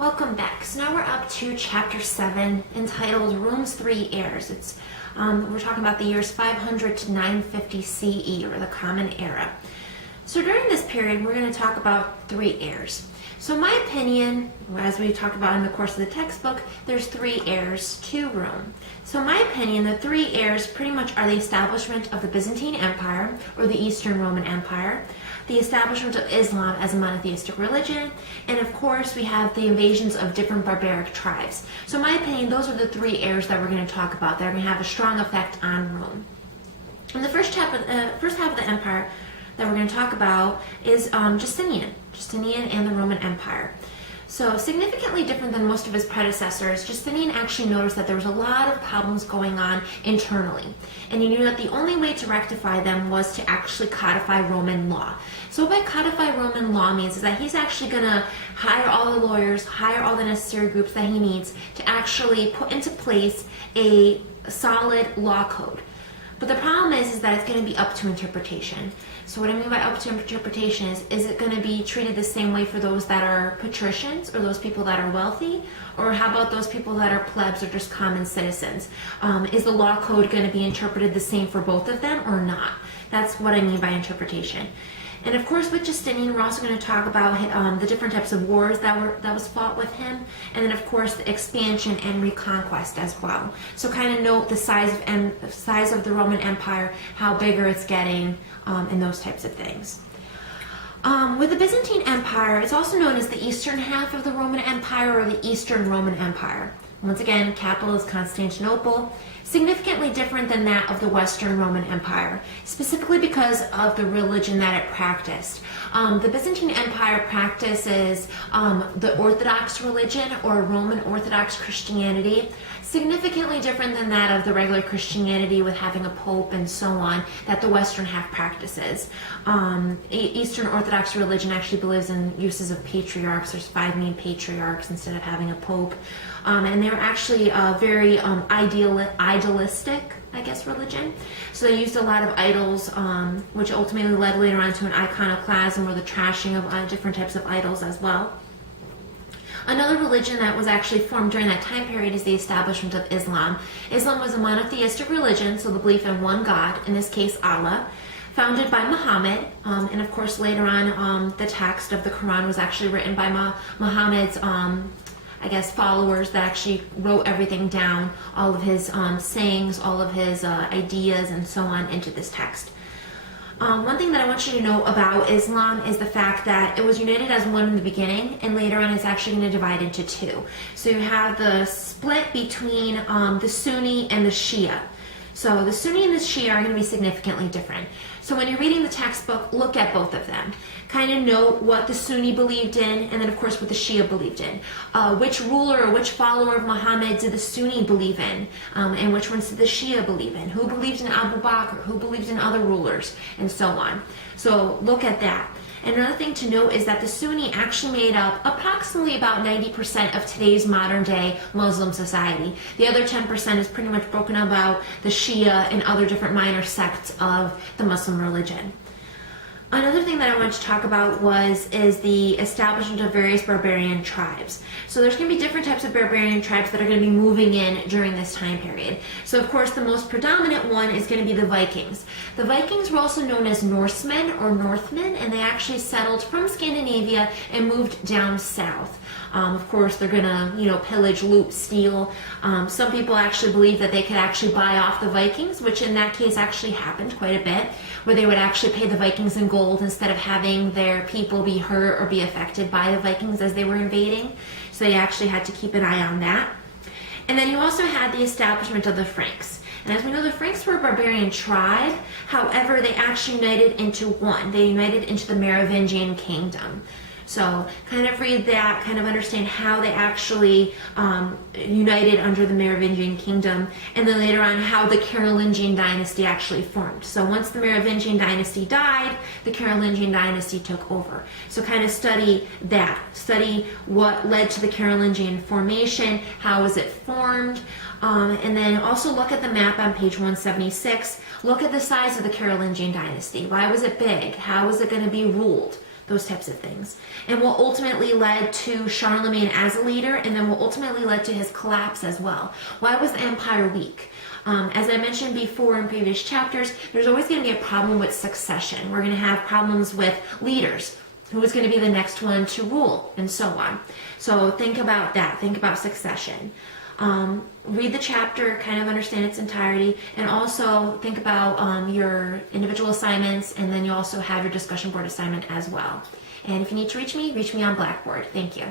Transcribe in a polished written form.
Welcome back. So now we're up to chapter 7 entitled Rome's Three Heirs. We're talking about the years 500 to 950 CE, or the Common Era. So during this period, we're going to talk about three heirs. So in my opinion, as we talked about in the course of the textbook, there's three heirs to Rome. So in my opinion, the three heirs pretty much are the establishment of the Byzantine Empire, or the Eastern Roman Empire, the establishment of Islam as a monotheistic religion, and of course we have the invasions of different barbaric tribes. So in my opinion, those are the three heirs that we're going to talk about that are going to have a strong effect on Rome. In the first half of the empire that we're going to talk about is Justinian and the Roman Empire. So significantly different than most of his predecessors, Justinian actually noticed that there was a lot of problems going on internally. And he knew that the only way to rectify them was to actually codify Roman law. So what codify Roman law means is that he's actually going to hire all the lawyers, hire all the necessary groups that he needs to actually put into place a solid law code. But the problem is that it's going to be up to interpretation. So what I mean by up to interpretation is it going to be treated the same way for those that are patricians or those people that are wealthy? Or how about those people that are plebs or just common citizens? Is the law code going to be interpreted the same for both of them or not? That's what I mean by interpretation. And of course, with Justinian, we're also going to talk about the different types of wars that was fought with him, and then of course the expansion and reconquest as well. So kind of note the size of the Roman Empire, how bigger it's getting, and those types of things. With the Byzantine Empire, it's also known as the eastern half of the Roman Empire, or the Eastern Roman Empire. Once again, capital is Constantinople, significantly different than that of the Western Roman Empire, specifically because of the religion that it practiced. The Byzantine Empire practices the Orthodox religion, or Roman Orthodox Christianity, significantly different than that of the regular Christianity with having a pope and so on that the Western half practices. Eastern Orthodox religion actually believes in uses of patriarchs. There's 5 main patriarchs instead of having a pope. And they're actually very idealistic, I guess, religion. So they used a lot of idols, which ultimately led later on to an iconoclasm, or the trashing of different types of idols as well. Another religion that was actually formed during that time period is the establishment of Islam. Islam was a monotheistic religion, so the belief in one God, in this case Allah, founded by Muhammad, and of course later on the text of the Quran was actually written by Muhammad's followers that actually wrote everything down, all of his sayings, all of his ideas, and so on into this text. One thing that I want you to know about Islam is the fact that it was united as one in the beginning, and later on it's actually going to divide into two. So you have the split between the Sunni and the Shia. So the Sunni and the Shia are going to be significantly different. So when you're reading the textbook, look at both of them. Kind of note what the Sunni believed in, and then of course what the Shia believed in. Which ruler or which follower of Muhammad did the Sunni believe in, and which ones did the Shia believe in? Who believed in Abu Bakr? Who believed in other rulers? And so on. So look at that. And another thing to note is that the Sunni actually made up approximately about 90% of today's modern day Muslim society. The other 10% is pretty much broken up about the Shia and other different minor sects of the Muslim religion. Another thing that I wanted to talk about is the establishment of various barbarian tribes. So there's going to be different types of barbarian tribes that are going to be moving in during this time period. So of course the most predominant one is going to be the Vikings. The Vikings were also known as Norsemen or Northmen, and they actually settled from Scandinavia and moved down south. Of course, they're going to, pillage, loot, steal. Some people actually believe that they could actually buy off the Vikings, which in that case actually happened quite a bit, where they would actually pay the Vikings in gold instead of having their people be hurt or be affected by the Vikings as they were invading. So they actually had to keep an eye on that. And then you also had the establishment of the Franks. And as we know, the Franks were a barbarian tribe. However, they actually united into one. They united into the Merovingian kingdom. So kind of read that, kind of understand how they actually united under the Merovingian kingdom, and then later on how the Carolingian dynasty actually formed. So once the Merovingian dynasty died, the Carolingian dynasty took over. So kind of study that. Study what led to the Carolingian formation, how was it formed, and then also look at the map on page 176. Look at the size of the Carolingian dynasty. Why was it big? How was it going to be ruled? those types of things. And what ultimately led to Charlemagne as a leader, and then what ultimately led to his collapse as well. Why was the empire weak? As I mentioned before in previous chapters, there's always going to be a problem with succession. We're going to have problems with leaders. Who is going to be the next one to rule, and so on. So think about that. Think about succession. Read the chapter, kind of understand its entirety, and also think about your individual assignments, and then you also have your discussion board assignment as well. And if you need to reach me on Blackboard. Thank you.